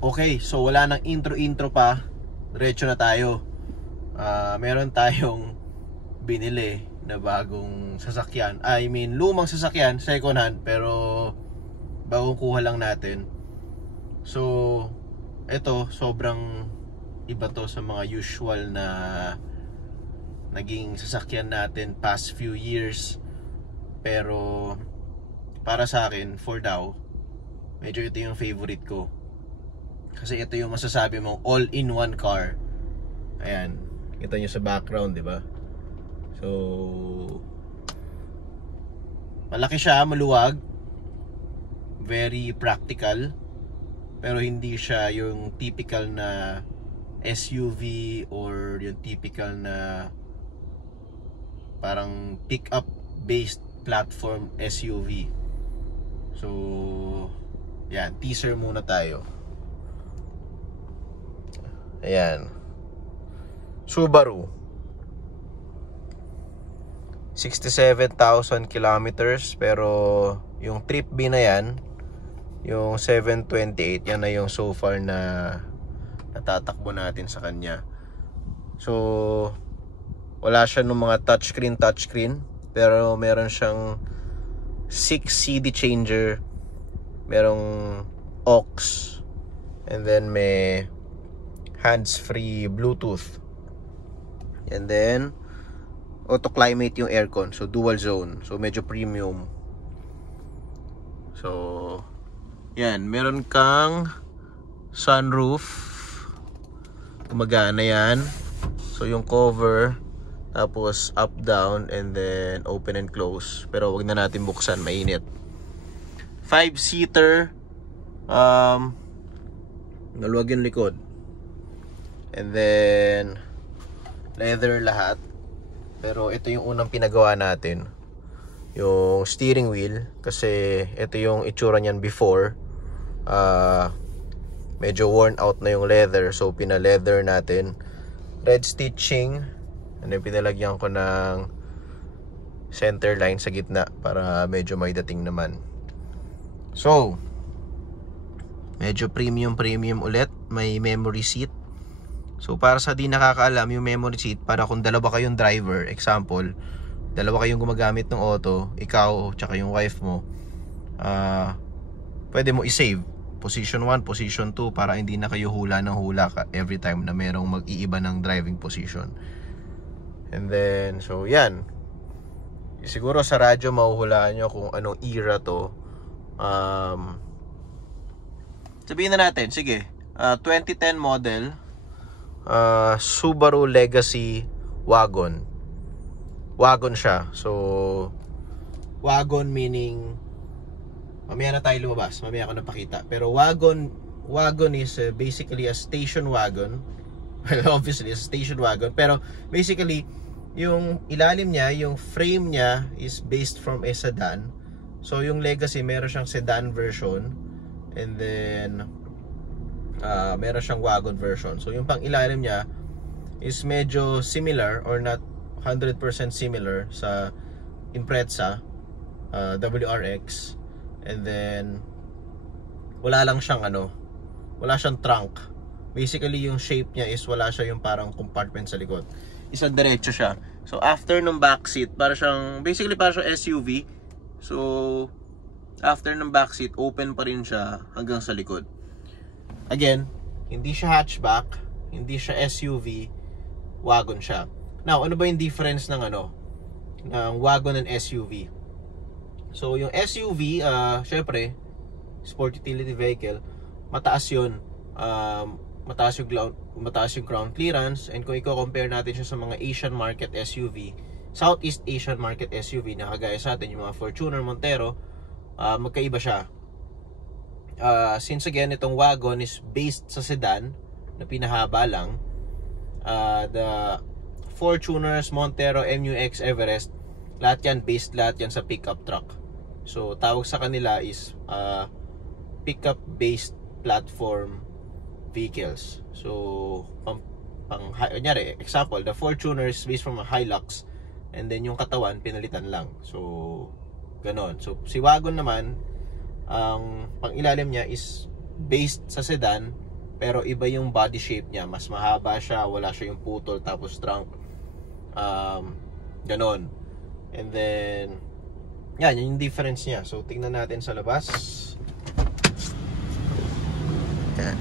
Okay, so wala nang intro pa. Diretso na tayo. Meron tayong binili na bagong sasakyan. I mean, lumang sasakyan, second hand, pero bagong kuha lang natin. So, ito, sobrang iba to sa mga usual na naging sasakyan natin past few years. Pero, para sa akin, for now, medyo ito yung favorite ko. Kasi ito yung masasabi mong all-in-one car. Ayan, kita nyo sa background, di ba? So, malaki siya, maluwag, very practical, pero hindi siya yung typical na SUV or yung typical na parang pick-up based platform SUV. So, yan, teaser muna tayo. Ayan, Subaru, 67,000 kilometers. Pero yung Trip B na yan, yung 728, yan na yung so far na natatakbo natin sa kanya. So, wala siya ng mga touchscreen, pero meron siyang 6 CD changer, merong aux, and then may hands-free Bluetooth, and then auto-climate yung aircon, so dual zone, so medyo premium. So yan, meron kang sunroof, gumagana yan. So yung cover, tapos up down, and then open and close, pero wag na natin buksan, mainit. 5-seater, maluwag yung likod. And then leather lahat. Pero ito yung unang pinagawa natin, yung steering wheel, kasi ito yung itsura niyan before. Medyo worn out na yung leather, so pina-leather natin. Red stitching, and then pinalagyan ko ng center line sa gitna para medyo may dating naman. So medyo premium ulit. May memory seat. So para sa di nakakaalam, yung memory seat, para kung dalawa kayong driver, example, dalawa kayong gumagamit ng auto, ikaw tsaka yung wife mo, pwede mo i-save position 1, position 2, para hindi na kayo hula ng hula every time na merong mag-iiba ng driving position. And then, so yan, siguro sa radyo mahuhulaan nyo kung anong era to. Sabihin na natin, sige, 2010 model, Subaru Legacy Wagon. Wagon siya. So, wagon meaning, mamaya na tayo lumabas, mamaya ako napakita. Pero wagon is basically a station wagon. Well, obviously, a station wagon. Pero basically, yung ilalim niya, yung frame niya is based from a sedan. So, yung Legacy, meron siyang sedan version. And then meron siyang wagon version. So yung pang ilalim niya is medyo similar, or not 100% similar, sa Impreza WRX. And then wala lang siyang wala siyang trunk. Basically yung shape niya is wala siya yung parang compartment sa likod. Isa diretso siya. So after nung back seat, para siyang SUV. So after ng back seat, open pa rin siya hanggang sa likod. Again, hindi siya hatchback, hindi siya SUV, wagon siya. Now, ano ba yung difference ng ng wagon and SUV? So, yung SUV, syempre, sport utility vehicle, mataas yun. Mataas yung ground clearance. And kung i-compare natin siya sa mga Asian market SUV, Southeast Asian market SUV na kagaya sa atin, yung mga Fortuner, Montero, magkaiba siya. Since again, itong wagon is based sa sedan na pinahaba lang, the Fortuners, Montero, MUX, Everest, lahat yan based sa pickup truck. So tawag sa kanila is pickup based platform vehicles. So kunyari, example, the Fortuner is based from a Hilux, and then yung katawan pinalitan lang. So ganon. So si wagon naman, ang pangilalim niya is based sa sedan, Pero iba yung body shape niya, mas mahaba siya, wala siya yung putol tapos trunk. Ganon. And then yan yung difference niya. So tingnan natin sa labas. Yan.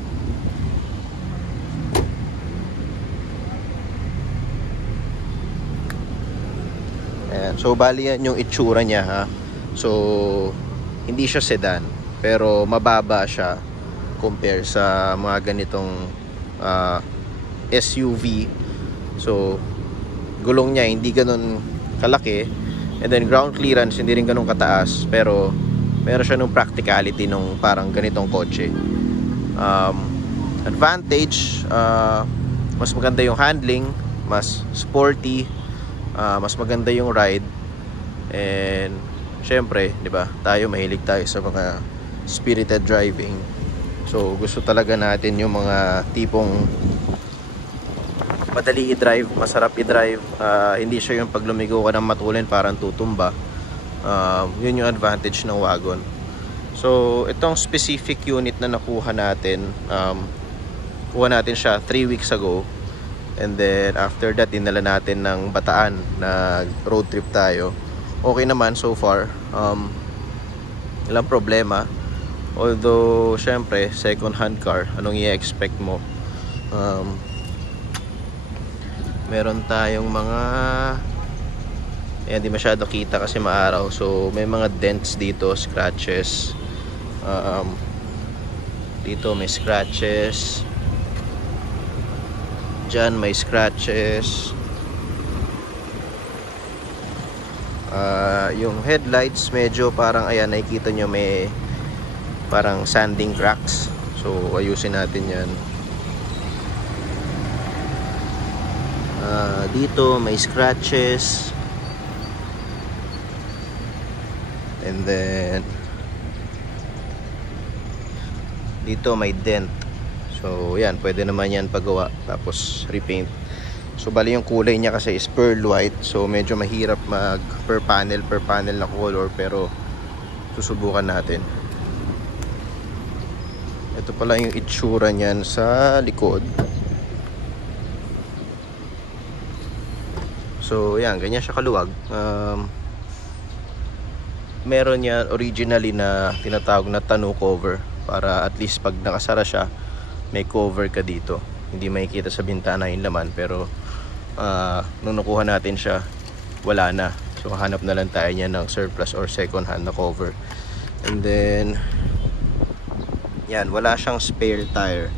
Ayan. So bali yan yung itsura niya ha. So hindi siya sedan, pero mababa siya compare sa mga ganitong SUV. So gulong niya hindi ganun kalaki, and then ground clearance hindi rin ganun kataas, pero meron siya nung practicality nung parang ganitong kotse. Advantage, mas maganda yung handling, mas sporty, mas maganda yung ride, and syempre, 'di ba? Tayo mahilig tayo sa mga spirited driving. So gusto talaga natin yung mga tipong madali i-drive, masarap i-drive, hindi siya yung pag lumigo ka ng matulin parang tutumba. Yun yung advantage ng wagon. So itong specific unit na nakuha natin, kuha natin siya 3 weeks ago, and then after that dinala natin ng Bataan na road trip tayo. Okay naman so far, walang problema. Although syempre second hand car, anong i-expect mo? Meron tayong mga hindi masyado kita kasi maaraw, so may mga dents dito, scratches. Dito may scratches, dyan may scratches. Yung headlights medyo parang ayan, nakikita nyo may parang sanding cracks, so ayusin natin yan. Dito may scratches, and then dito may dent, so yan, pwede naman yan pagawa tapos repaint. So bali yung kulay niya kasi is pearl white, so medyo mahirap mag per panel na color, pero susubukan natin. Ito pala yung itsura niyan sa likod. So yan, ganyan siya kaluwag. Meron yan originally na tinatawag na tonneau cover, para at least pag nakasara siya may cover ka dito, hindi makikita sa bintana yung laman. Pero nung nakuha natin siya, wala na, so hanap na lang tayo niya ng surplus or second hand na cover. And then yan, wala siyang spare tire.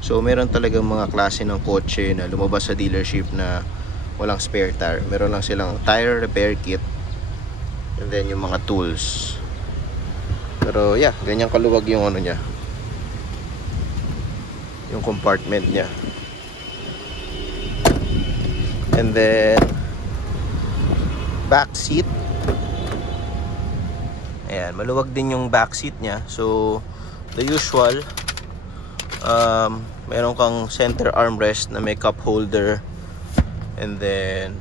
So meron talagang mga klase ng kotse na lumabas sa dealership na walang spare tire. Meron lang silang tire repair kit, and then yung mga tools. Pero yeah, ganyan kaluwag yung ano niya, yung compartment niya. And then back seat, ayan, maluwag din yung back seat niya. So the usual, meron kang center armrest na may cup holder, and then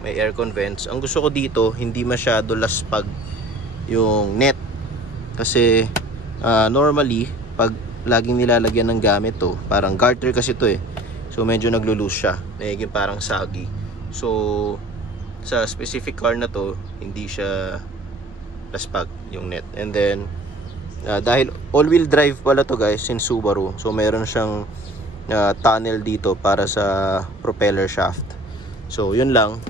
may aircon vents. Ang gusto ko dito, hindi masyado laspag yung net, kasi normally pag laging nilalagyan ng gamit to, parang garter kasi to so medyo naglo-loose siya, nagiging parang saggy. So sa specific car na to, hindi siya laspag yung net. And then dahil all-wheel drive pala to guys, since Subaru, so meron siyang tunnel dito para sa propeller shaft. So yun lang.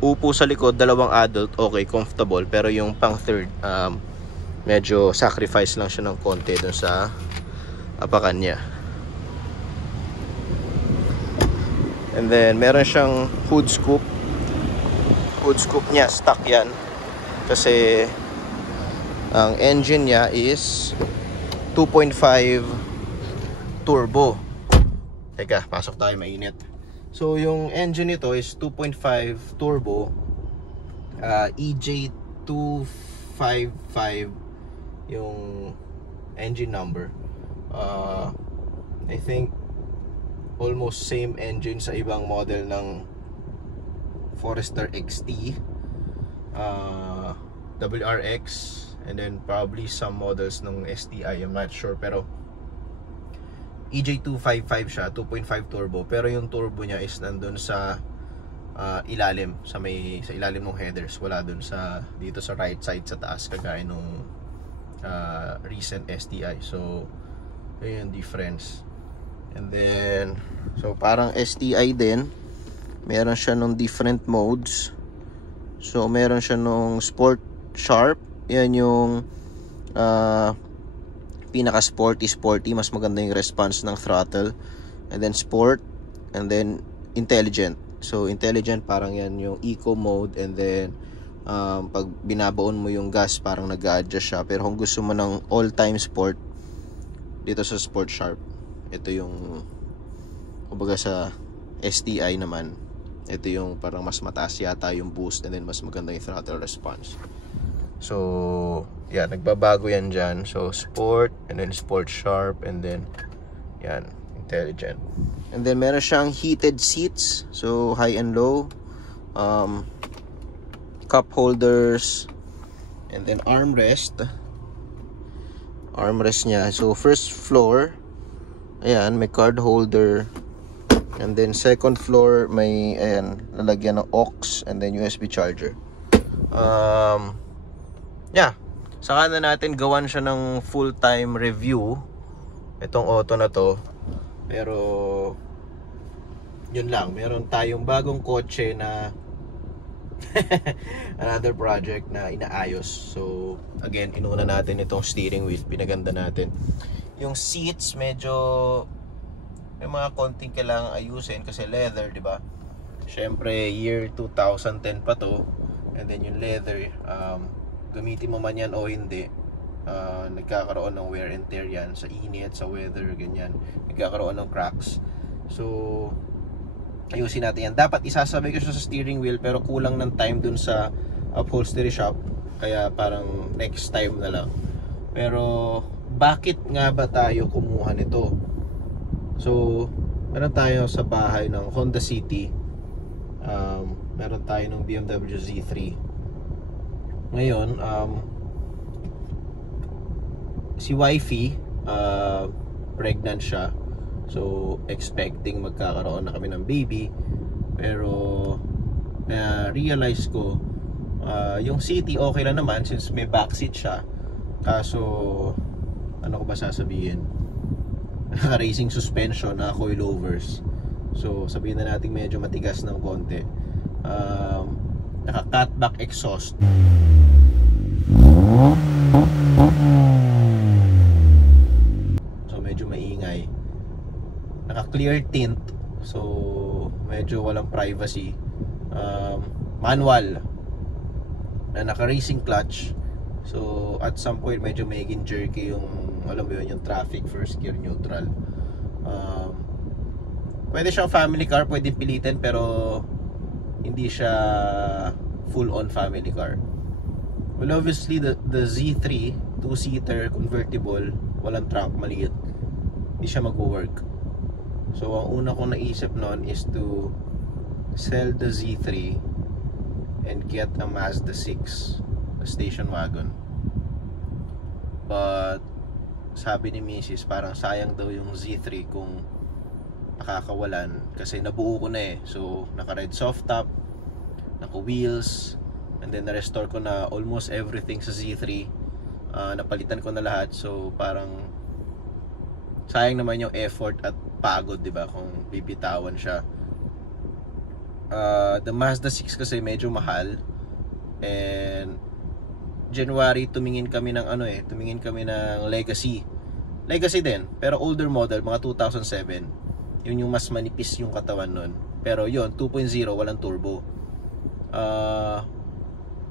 Upo sa likod, dalawang adult, okay, comfortable. Pero yung pang third, medyo sacrifice lang siya ng konti dun sa apakan niya. And then meron siyang hood scoop. Hood scoop niya, stock yan, kasi ang engine niya is 2.5 turbo. Teka, pasok tayo, mainit. So yung engine nito is 2.5 turbo, EJ255 yung engine number. I think almost same engine sa ibang model ng Forester XT, WRX, and then probably some models ng STI, I'm not sure, pero EJ255 siya, 2.5 turbo, pero yung turbo niya is nandun sa ilalim, sa ilalim ng headers, wala dun sa dito sa right side sa taas kagaya nung recent STI. So yun yung difference. And then so parang STI din, meron siya nung different modes. So meron siya nung Sport Sharp, yan yung pinaka sporty, mas maganda yung response ng throttle. And then Sport, and then Intelligent. So Intelligent parang yan yung eco mode, and then pag binabaon mo yung gas parang nag-a-adjust siya. Pero kung gusto mo ng all-time sport, dito sa Sport Sharp, ito yung kumbaga sa STI naman, ito yung parang mas mataas yata yung boost, and then mas maganda yung throttle response. So yeah, nagbabago yan dyan. So Sport, and then Sport Sharp, and then yan, Intelligent. And then meron siyang heated seats, so high and low, cup holders, and then armrest niya. So first floor, ayan, may card holder, and then second floor may, ayan, lalagyan ng aux, and then USB charger. Yeah, saka na natin gawan siya ng full-time review itong auto na to. Pero yun lang, meron tayong bagong kotse na another project na inaayos. So again, inuna natin itong steering wheel, pinaganda natin. Yung seats medyo may mga konting kailangang ayusin kasi leather, di ba? Syempre year 2010 pa to, and then yung leather, gamitin mo man yan o hindi, nagkakaroon ng wear and tear yan sa init, sa weather, ganyan, nagkakaroon ng cracks. So ayusin natin yan. Dapat isasabay ko siya sa steering wheel, pero kulang ng time dun sa upholstery shop, kaya parang next time na lang. Pero bakit nga ba tayo kumuha nito? So meron tayo sa bahay ng Honda City, meron tayo ng BMW Z3. Ngayon si wifey, pregnant siya, so expecting magkakaroon na kami ng baby. Pero realize ko yung City okay lang naman since may backseat siya, kaso ano ko ba sasabihin, naka-racing suspension na coilovers, so sabihin na natin medyo matigas ng konti. Naka-cutback exhaust, so medyo maingay. Naka-clear tint, so medyo walang privacy. Manual na naka-racing clutch, so at some point medyo maging jerky yung, alam mo yun, yung traffic, first gear neutral. Pwede siyang family car, pwede pilitin, pero hindi siya full on family car. Well, obviously the Z3 2-seater convertible, walang trunk, maliit, hindi siya mag-work. So ang una kong naisip noon is to sell the Z3 and get a Mazda 6, a station wagon. But sabi ni Mrs. parang sayang daw yung Z3 kung nakakawalan, kasi nabuo ko na eh. So naka-red soft top, naka-wheels, and then na-restore ko na almost everything sa Z3. Napalitan ko na lahat, so parang sayang naman yung effort at pagod, diba, kung bibitawan siya. The Mazda 6 kasi medyo mahal, and January tumingin kami ng tumingin kami ng Legacy din, pero older model, mga 2007. Yun yung mas manipis yung katawan nun, pero yun 2.0, walang turbo.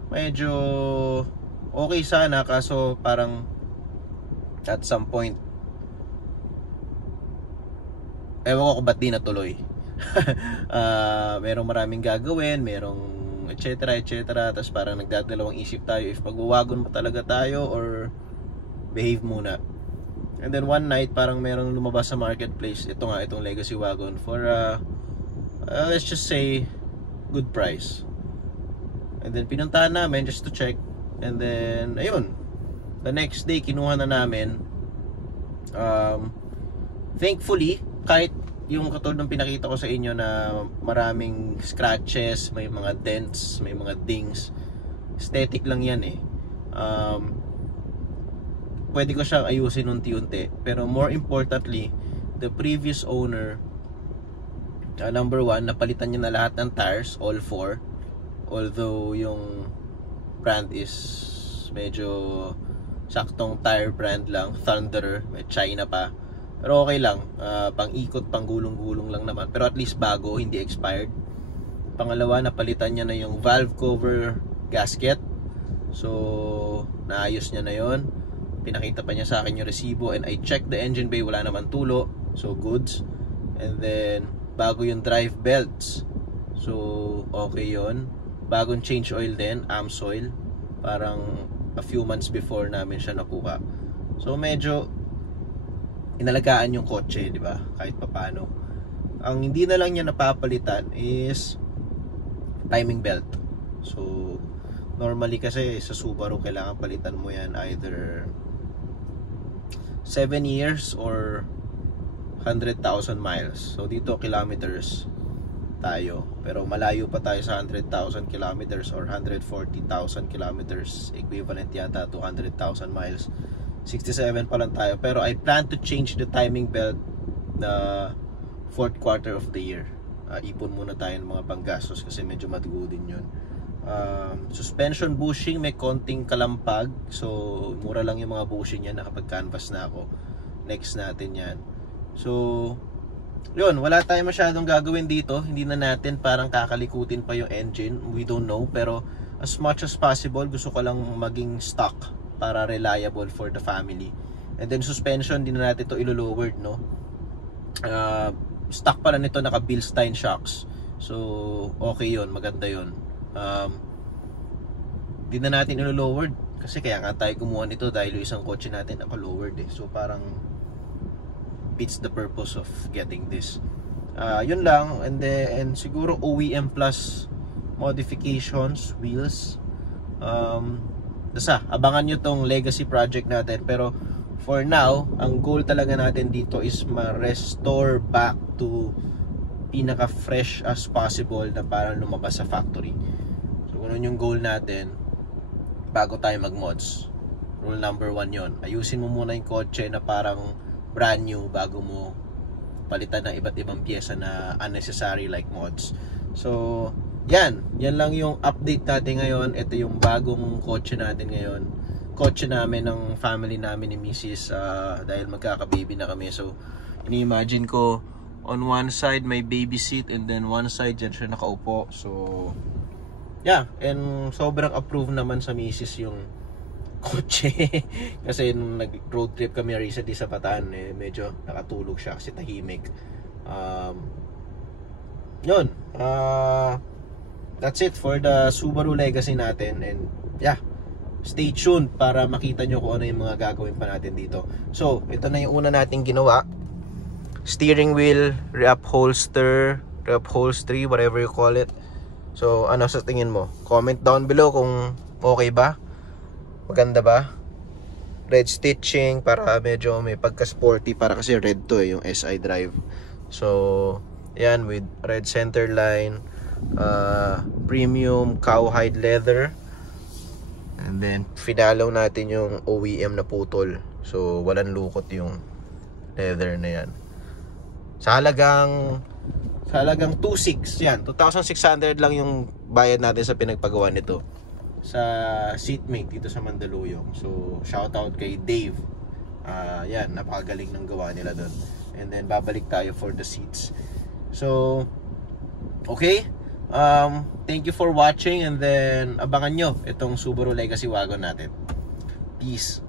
Medyo okay sana, kaso parang at some point ewan ko kung ba't di natuloy. Merong maraming gagawin, merong etc. Tapos parang nagdadalawang isip tayo if pagwawagon mo talaga tayo or behave muna. And then one night parang merong lumabas sa marketplace, itong Legacy wagon for let's just say good price. And then pinuntahan namin just to check, and then ayun, The next day, kinuha na namin. Thankfully, kahit yung katulad ng pinakita ko sa inyo na maraming scratches, may mga dents, may mga dings, aesthetic lang yan eh. Pwede ko siyang ayusin unti-unti. Pero more importantly, the previous owner, number one, napalitan niya na lahat ng tires, all four. Although yung brand is medyo saktong tire brand lang, Thunderer, may China pa. Pero okay lang, pang ikot, pang gulong-gulong lang naman. Pero at least bago, hindi expired. Pangalawa, napalitan niya na yung valve cover gasket. So, naayos niya na yon. Pinakita pa niya sa akin yung resibo, and I checked the engine bay, wala naman tulo. So, goods. And then, bago yung drive belts. So, okay yon. Bagong change oil din, AMSOIL. Parang a few months before namin siya nakuha. So, medyo inalagaan yung kotse, di ba? Kahit papano. Ang hindi na lang niya napapalitan is timing belt. So, normally kasi sa Subaru, kailangan palitan mo yan either 7 years or 100,000 miles. So, dito kilometers tayo. Pero malayo pa tayo sa 100,000 kilometers or 140,000 kilometers. Equivalent yata to 100,000 miles. 67 pa lang tayo. Pero I plan to change the timing belt na 4th quarter of the year. Ipon muna tayo ng mga panggastos kasi medyo matugo din yun. Suspension bushing, may konting kalampag. So, mura lang yung mga bushing yan. Nakapag-canvas na ako. Next natin yan. So, yun, wala tayong masyadong gagawin dito. Hindi na natin parang kakalikutin pa yung engine. We don't know. Pero as much as possible, gusto ko lang maging stock para reliable for the family. And then suspension, hindi na natin ito ilo-lowered, no? Stock pala nito, naka Bilstein shocks. So, okay yun, maganda yun. Hindi na natin ilo-lowered. Kasi kaya nga tayo kumuha nito dahil yung isang kotse natin naka-lowered eh. So, parang beats the purpose of getting this. Yun lang. And siguro OEM plus modifications, wheels. Basta, abangan nyo tong legacy project natin. Pero for now, ang goal talaga natin dito is ma-restore back to pinaka-fresh as possible na parang lumabas sa factory. So, ganun yung goal natin bago tayo mag-mods. Rule number 1 yon. Ayusin mo muna yung kotse na parang brand new bago mo palitan ng iba't ibang pyesa na unnecessary like mods. So, yan lang yung update natin ngayon. Ito yung bagong kotse natin ngayon. Kotse namin ng family namin ni Mrs. Dahil magkaka-baby na kami. So, ini-imagine ko on one side may baby seat and then one side dyan siya nakaupo. So, yeah. And sobrang approve naman sa Mrs. yung kotse. Kasi nung nag-road trip kami recently sa Bataan, medyo nakatulog siya kasi tahimik. Yun. That's it for the Subaru Legacy natin. And yeah, stay tuned para makita nyo kung ano yung mga gagawin pa natin dito. So, ito na yung una nating ginawa. Steering wheel, reupholstery, whatever you call it. So, ano sa tingin mo? Comment down below kung okay ba? Maganda ba? Red stitching para medyo may pagka-sporty, para kasi red to yung SI drive. So, yan, with red center line, premium cowhide leather. And then, finalaw natin yung OEM na putol. So, walang lukot yung leather na yan. Sa halagang 2,600 yan. 2,600 lang yung bayad natin sa pinagpagawa nito sa seatmate dito sa Mandaluyong. So, shout out kay Dave. Yan, napakagaling ng gawa nila doon. And then, babalik tayo for the seats. So, okay. Thank you for watching. And then, abangan nyo itong Subaru Legacy Wagon natin. Peace.